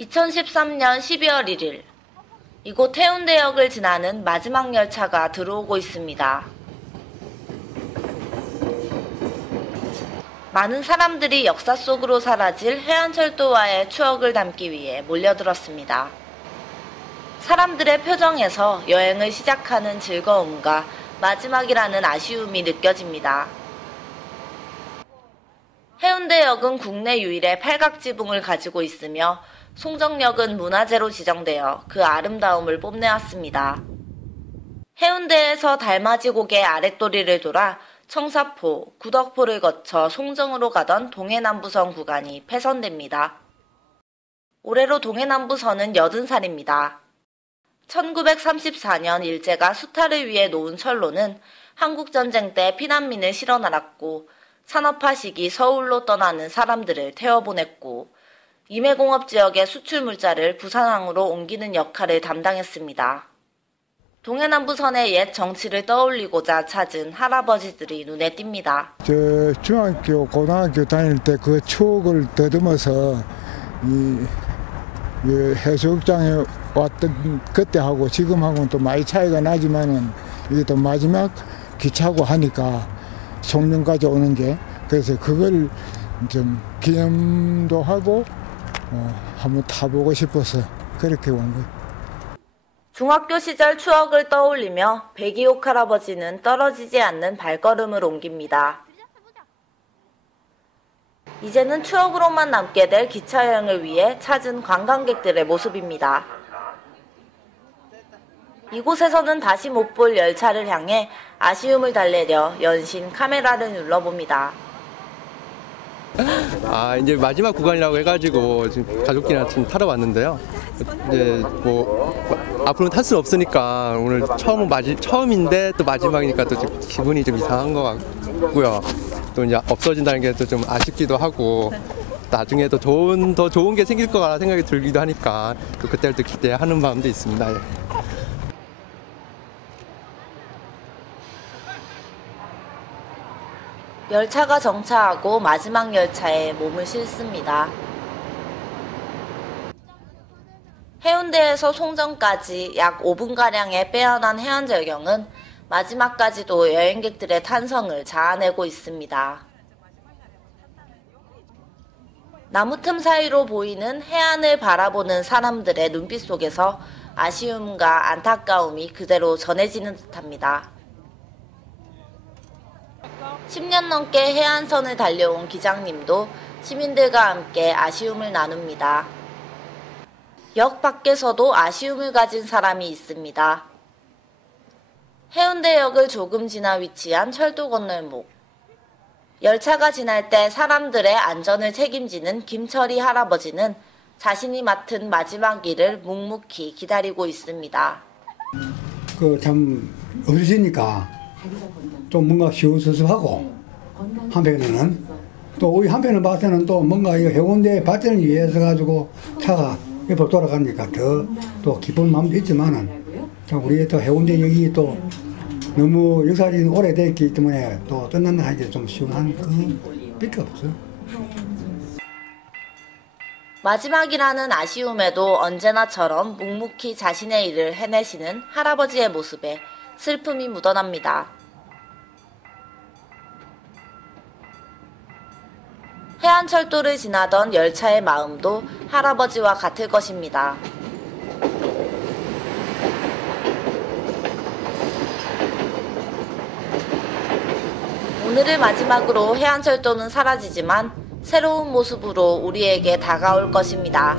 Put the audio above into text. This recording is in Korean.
2013년 12월 1일 이곳 해운대역을 지나는 마지막 열차가 들어오고 있습니다. 많은 사람들이 역사 속으로 사라질 해안철도와의 추억을 담기 위해 몰려들었습니다. 사람들의 표정에서 여행을 시작하는 즐거움과 마지막이라는 아쉬움이 느껴집니다. 해운대역은 국내 유일의 팔각 지붕을 가지고 있으며 송정역은 문화재로 지정되어 그 아름다움을 뽐내왔습니다. 해운대에서 달맞이 고개 아랫도리를 돌아 청사포, 구덕포를 거쳐 송정으로 가던 동해남부선 구간이 폐선됩니다. 올해로 동해남부선은 80살입니다. 1934년 일제가 수탈을 위해 놓은 철로는 한국전쟁 때 피난민을 실어 날았고 산업화 시기 서울로 떠나는 사람들을 태워보냈고 임해공업 지역의 수출 물자를 부산항으로 옮기는 역할을 담당했습니다. 동해남부선의 옛 정치를 떠올리고자 찾은 할아버지들이 눈에 띕니다. 저 중학교, 고등학교 다닐 때 그 추억을 더듬어서 이, 이 해수욕장에 왔던 그때하고 지금하고는 또 많이 차이가 나지만은 이게 또 마지막 기차고 하니까 송년까지 오는 게 그래서 그걸 좀 기념도 하고 어, 한번 타보고 싶어서 그렇게 온 거예요. 중학교 시절 추억을 떠올리며 백이옥 할아버지는 떨어지지 않는 발걸음을 옮깁니다. 이제는 추억으로만 남게 될 기차 여행을 위해 찾은 관광객들의 모습입니다. 이곳에서는 다시 못 볼 열차를 향해 아쉬움을 달래려 연신 카메라를 눌러봅니다. 아 이제 마지막 구간이라고 해가지고 지금 가족끼리랑 지금 타러 왔는데요. 이제 뭐 앞으로는 탈 수 없으니까 오늘 처음 마지 처음인데 또 마지막이니까 또 좀 기분이 좀 이상한 것 같고요. 또 이제 없어진다는 게 또 좀 아쉽기도 하고 나중에 또 좋은 더 좋은 게 생길 거라 생각이 들기도 하니까 또 그때를 또 기대하는 마음도 있습니다. 예. 열차가 정차하고 마지막 열차에 몸을 싣습니다. 해운대에서 송정까지 약 5분가량의 빼어난 해안절경은 마지막까지도 여행객들의 탄성을 자아내고 있습니다. 나무 틈 사이로 보이는 해안을 바라보는 사람들의 눈빛 속에서 아쉬움과 안타까움이 그대로 전해지는 듯합니다. 10년 넘게 해안선을 달려온 기장님도 시민들과 함께 아쉬움을 나눕니다. 역 밖에서도 아쉬움을 가진 사람이 있습니다. 해운대역을 조금 지나 위치한 철도 건널목. 열차가 지날 때 사람들의 안전을 책임지는 김철희 할아버지는 자신이 맡은 마지막 일을 묵묵히 기다리고 있습니다. 그참 없으시니까 좀 뭔가 시원섭섭하고 한편에는. 또 우리 한편을 봤을 때는 또 뭔가 이 해운대 발전을 위해서 가지고 차가 옆으로 돌아가니까 더 또 기쁜 마음도 있지만은 참 우리의 또 해운대역이 또 너무 역사적인 오래됐기 때문에 또 떠난다 하기에 좀 시원한 그 밖에 없어요. 마지막이라는 아쉬움에도 언제나처럼 묵묵히 자신의 일을 해내시는 할아버지의 모습에 슬픔이 묻어납니다. 해안철도를 지나던 열차의 마음도 할아버지와 같을 것입니다. 오늘을 마지막으로 해안철도는 사라지지만 새로운 모습으로 우리에게 다가올 것입니다.